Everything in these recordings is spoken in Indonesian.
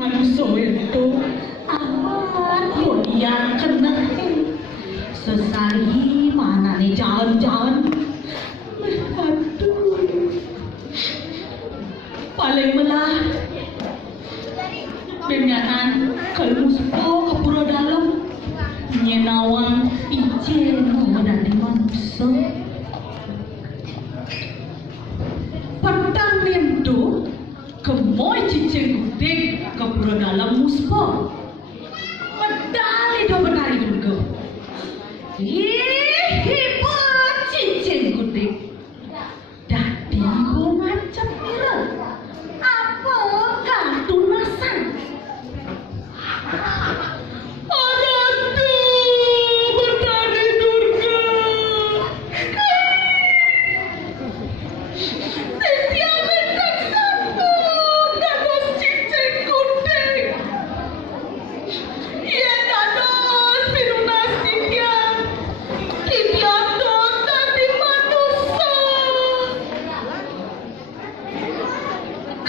manusia itu amat yang kena sesari mana nih jalan-jalan. Aduh, paling melah benyakan keluspo ke pura dalam nyenawang ijen dari manusia. Petang itu kemoy cicing gudeg ke pura dalam muspo. Medali do benari juga. Hebat cicing gudeg. Dadi ngacap kira. Apa kartunasan?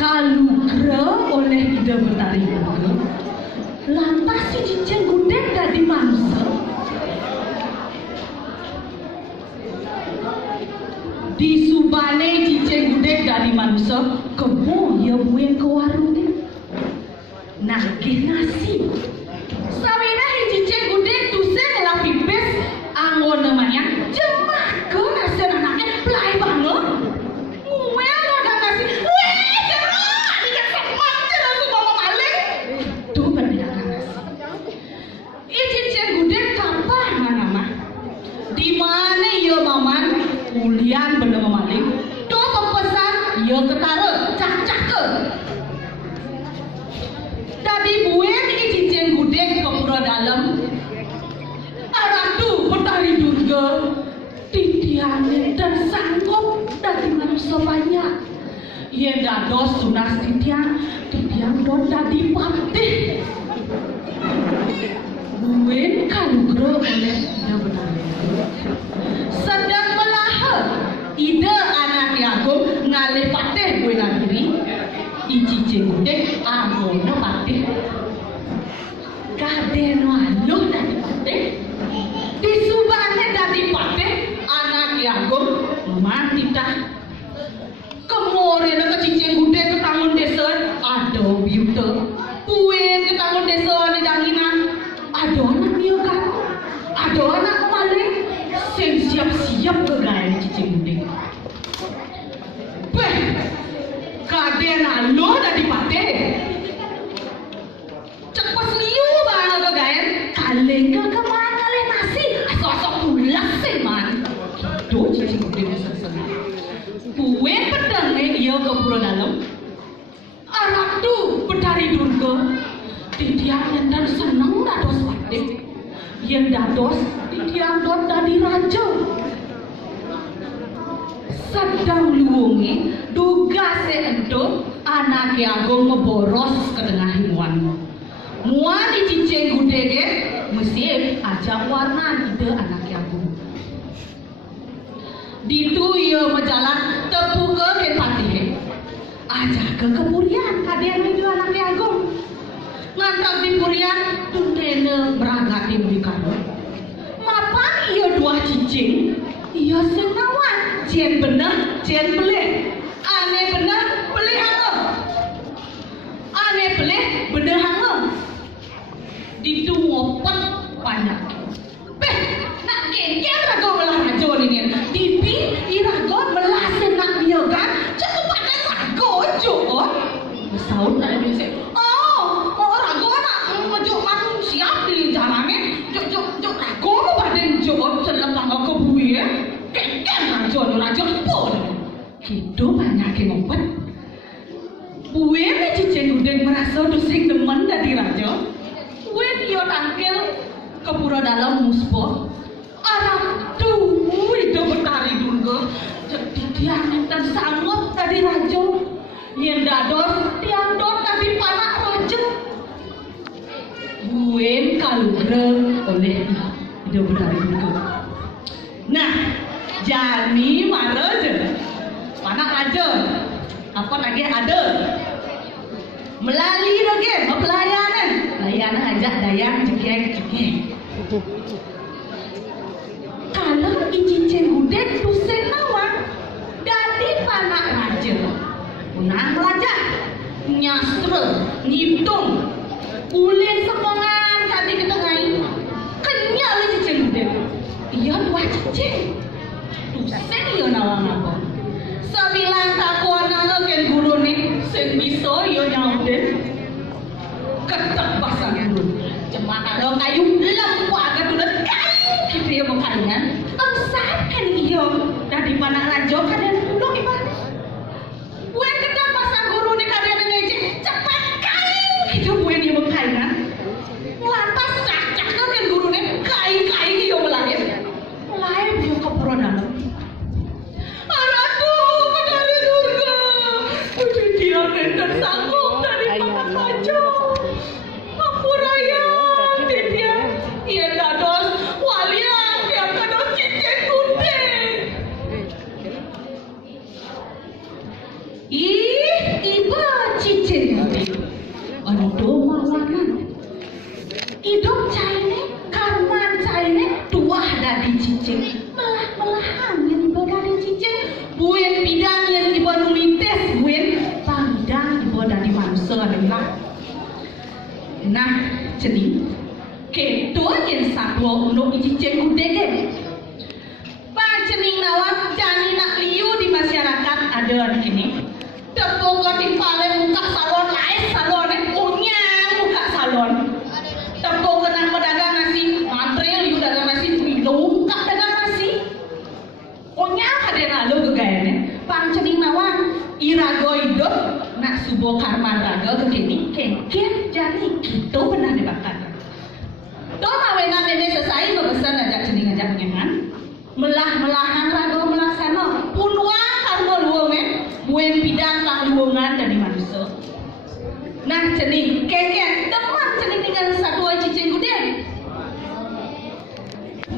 Kalugra oleh ide betari juga, lantas si cicing gudeg dadi manusia. Di subane cicing gudeg dadi manusia, kebo ya bueng ke warungnya. Nagih nasi. Sawena cicing gudeg tusen lah pipis anggon namanya jemah ke nasi anaknya pelai banget. Ulian bener memaling, do pepesan, ya ketara, cak-cak ke. Tadi bueng ini cincin gudeg ke pura dalam. Aratu petari durga, titianin dan sanggup dari manusia banyak. Ia dados sunas titian don tadi patih. Bueng kalugra oleh ide betari. Sedang ide anak Yakum ngalih patih gue ngandiri icicing gudeg angona patih kaden waluh dadi patih disubane dadi patih anak Yakum mati dah kemore ke cicing gudeg ke tangan desa ada biute kuen ke tangan desa di danginan ada anak dia kan ada anak maling sing siap-siap ke gaya cicing gudeg. Beh, kaden alo dadi patih. Cepat liu banget ke gaya. Kaleng ke mana kaleng nasi? Asok-asok pulas sih man. Gitu cicing gudeg sesena. Kue pedang iya ke pura dalam. Anak tu betari durga. Titian dan seneng dados patih. Yang dados titian don dadi raja. Sedang luwungi duga seento anak Agung ngeboros ke tengah himuan. Muan di cicing gudeg mesti ajak warna ide anak Agung. Ditu ia menjalan tepu ke patih. Ajak ke kepurian kadian itu anak Agung. Ngantar di purian tuntene beragat di bikaro. Mapan ia dua cicing. Ia senawan, jen bener, jen pelih. Aneh bener, pelih hangem. Aneh pelih, bener hangem. Ditu ngopet banyak. Beh, nak kengkel rago belah rajo ini. Dipi, irago belah senak dia kan. Cukup pakai rago jo. Saud nak bisa. Oh, rago nak ngejuk manusia di jalannya. Jok rago mau badan jo. Celap tangga kebuih ya. Kengkel rajo pun. Gitu banyak yang ngopet. Bueng cicing gudeg merasa dusing demen dari raja. Bueng dia tangkil ke pura dalam muspo. Arab tuh itu betari durga. Jadi dia dan sanggup dari raja. Yang dados tiang dor tapi panak raja. Bueng kalugra oleh itu betari durga. Nah, jani mana je? Panak aja. Apa lagi ada? Melali lagi, cegek. Kalau icicen gudeg tusen nawang dadi panak raja. Unang belajar nyastra, ngitung, ulin sekongan kati ketengai. Kenyal icicen gudeg. Iya dua cicing. Tusen iya nawang apa? Sabilang kakuan ken guru nih sing bisa iya nyauden. Ketek pasang guru. Cemaka lo kayu lempuk ketulet kayu gitu ya makanan. Kan iya dari panak raja kadang kulo ibarat. Wen ketek pasang guru nih kadang ngece cepat kayu gitu wen dia makanan. Lantas cak-cak kan guru nih kayu-kayu iya melahir. Melahir dia kepuro dalam. Dia dan sanggup dari panak raja. Ampuraya, dia ia dados walian dia dados cicing gudeg. Iba cicing gudeg. Ando mawanan. Hidup caine, karman caine, tuah dari cicing. Melah-melahan yang iba dari cicing. Buen bidang yang iba nulites, buen pandang iba dari manusia adalah. Nah, jadi ketua yang satwa untuk cicing gudeg. Pancening nawang jani nak liu di masyarakat ada ini. Tepuk di paling muka salon lain salon punya muka salon. Tepuk kena pedagang nasi, mantre liu dagang nasi, buka dagang nasi. Punya kada lalu gegayane. Pancening nawang irago hidup nak subuh karman raga kekini kengkir jadi gitu pernah dibakar. Toh mawenan ini selesai kebesan ajak cening ajak nyangan melah-melahan raga melaksana punwa kargo luwonge buen bidang kang luwongan dari manusia. Nah cening kengkir teman cening dengan satu cicing gudeg.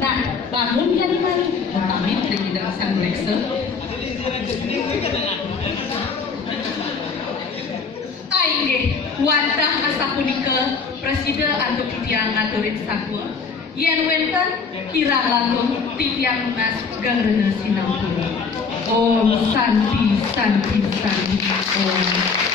Nah bangun kan mari kami dari dalam sang reksa. Aige wadah asa punika presiden atau titiang ngaturin satwa yen wenten kirang langkung titiang lunas gangrena sinampu. Om santi santi santi om.